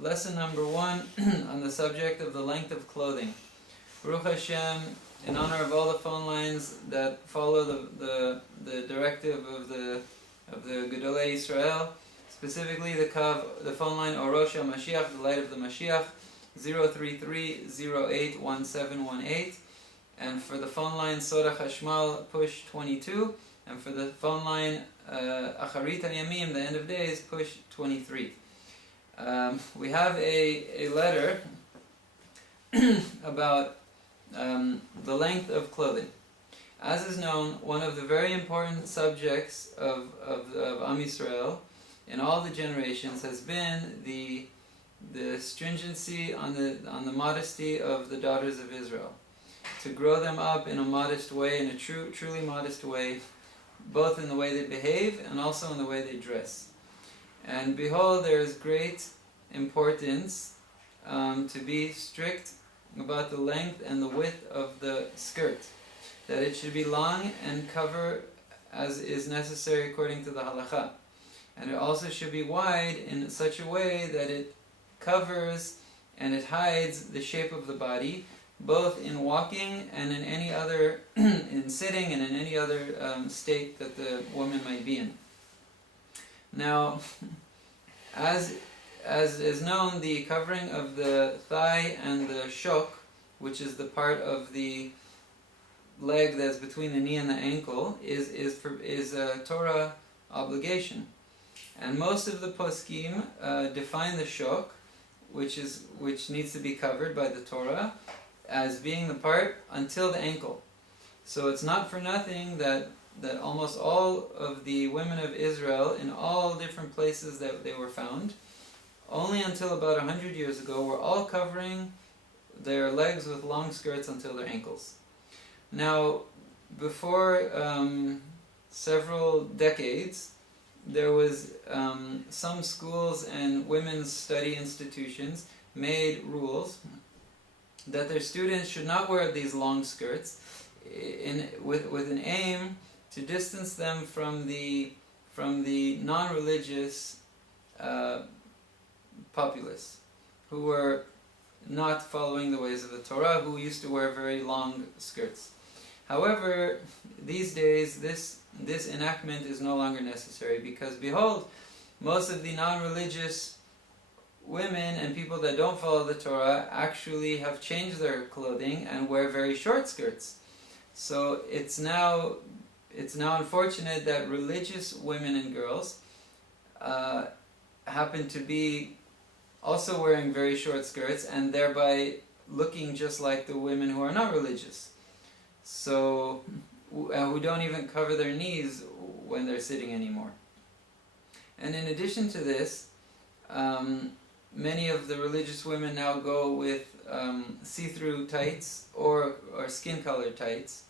Lesson number 1 on the subject of the length of clothing. Baruch Hashem, in honor of all the phone lines that follow the directive of the Gedolei Israel, specifically the phone line Orosh HaMashiach, the light of the Mashiach, 033-08-1718, and for the phone line Soda Chashmal, push 22, and for the phone line Acharit HaYamim, the end of days, push 23. We have a letter about the length of clothing. As is known, one of the very important subjects of Am Yisrael in all the generations has been the stringency on the modesty of the daughters of Israel, to grow them up in a modest way, in a truly modest way, both in the way they behave and also in the way they dress. And behold, there is great importance to be strict about the length and the width of the skirt, that it should be long and cover as is necessary according to the halakha, and it also should be wide in such a way that it covers and it hides the shape of the body, both in walking and in any other in sitting and in any other state that the woman might be in. Now, as is known, the covering of the thigh and the shok, which is the part of the leg that's between the knee and the ankle, is a Torah obligation. And most of the poskim define the shok, which needs to be covered by the Torah, as being the part until the ankle. So it's not for nothing that almost all of the women of Israel, in all different places that they were found, only until about 100 years ago, were all covering their legs with long skirts until their ankles. Now, before several decades, there was some schools and women's study institutions made rules that their students should not wear these long skirts, with an aim to distance them from the non-religious populace who were not following the ways of the Torah, who used to wear very long skirts. However, these days this enactment is no longer necessary, because behold, most of the non-religious women and people that don't follow the Torah actually have changed their clothing and wear very short skirts. So it's now unfortunate that religious women and girls happen to be also wearing very short skirts and thereby looking just like the women who are not religious. So who don't even cover their knees when they're sitting anymore. And in addition to this, many of the religious women now go with see-through tights or skin-colored tights,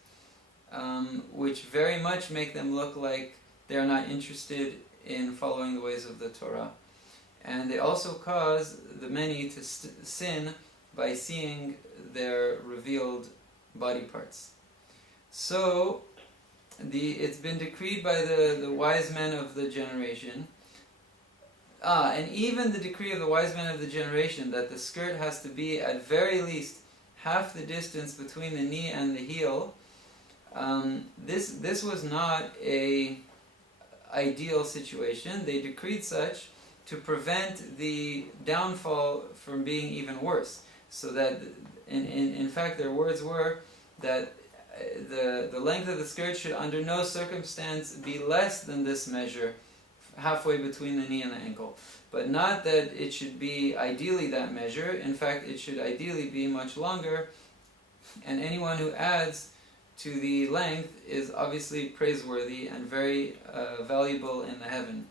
which very much make them look like they're not interested in following the ways of the Torah. And they also cause the many to sin by seeing their revealed body parts. So, it's been decreed by the wise men of the generation, and even the decree of the wise men of the generation, that the skirt has to be at very least half the distance between the knee and the heel. This was not a ideal situation. They decreed such to prevent the downfall from being even worse. So that, in fact, their words were that the length of the skirt should under no circumstance be less than this measure, halfway between the knee and the ankle. But not that it should be ideally that measure. In fact, it should ideally be much longer, and anyone who adds to the length is obviously praiseworthy and very valuable in the heaven.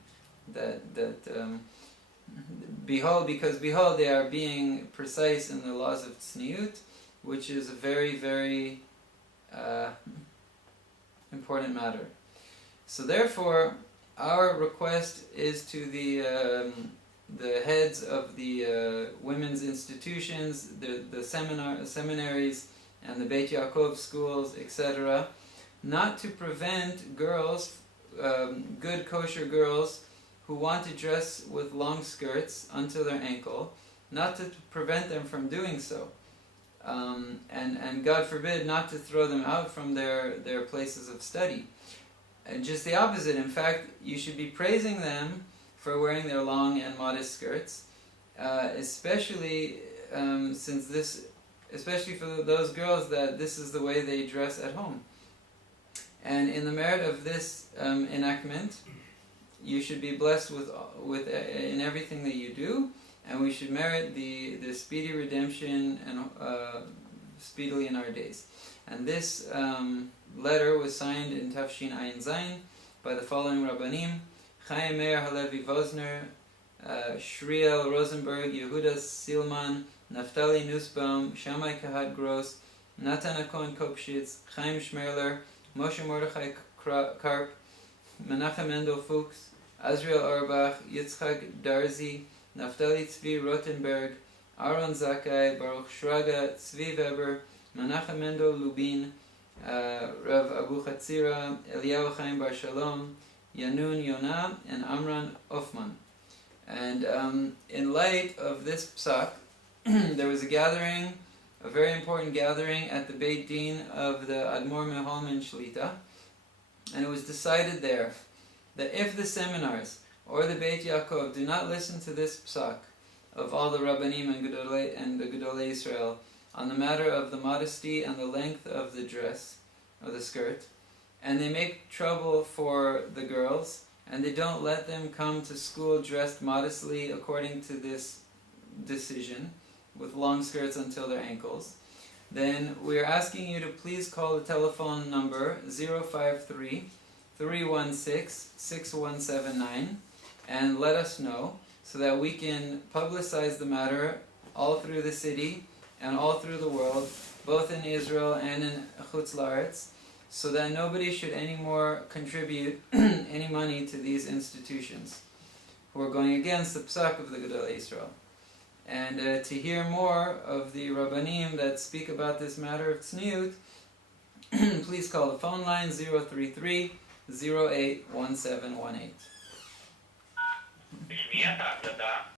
Behold, they are being precise in the laws of tzniut, which is a very, very important matter. So therefore, our request is to the heads of the women's institutions, the seminaries, and the Beit Yaakov schools, etc., not to prevent girls, good kosher girls, who want to dress with long skirts until their ankle, not to prevent them from doing so. And God forbid not to throw them out from their places of study. And just the opposite. In fact, you should be praising them for wearing their long and modest skirts, especially especially for those girls that this is the way they dress at home. And in the merit of this enactment, you should be blessed with in everything that you do, and we should merit the speedy redemption and speedily in our days. And this letter was signed in Tafshin Ayin Zayin by the following Rabbanim: Chaim Meir Halevi Vosner, Shriel Rosenberg, Yehuda Silman, Naftali Nussbaum, Shammai Kahat Gross, Natan Cohen Kopshitz, Chaim Schmerler, Moshe Mordechai Karp, Menachem Mendel Fuchs, Azriel Auerbach, Yitzchak Darzi, Naftali Tzvi Rotenberg, Aaron Zakai, Baruch Shraga, Tzvi Weber, Menachem Mendel Lubin, Rav Abu Chatzira, Eliyahu Chaim Bar Shalom, Yanun Yonah, and Amran Ofman. And in light of this psak, there was a very important gathering at the Beit Din of the Admor Meholman Shlita, and it was decided there that if the seminars or the Beit Yaakov do not listen to this psak of all the Rabbanim and the Gedolei Israel on the matter of the modesty and the length of the dress, of the skirt, and they make trouble for the girls, and they don't let them come to school dressed modestly according to this decision, with long skirts until their ankles, then we are asking you to please call the telephone number 053-316-6179 and let us know, so that we can publicize the matter all through the city and all through the world, both in Israel and in Chutz La'aretz, so that nobody should anymore contribute any money to these institutions who are going against the psak of the Gedolei Israel. And to hear more of the Rabbanim that speak about this matter of tzniut, please call the phone line 033-08-1718.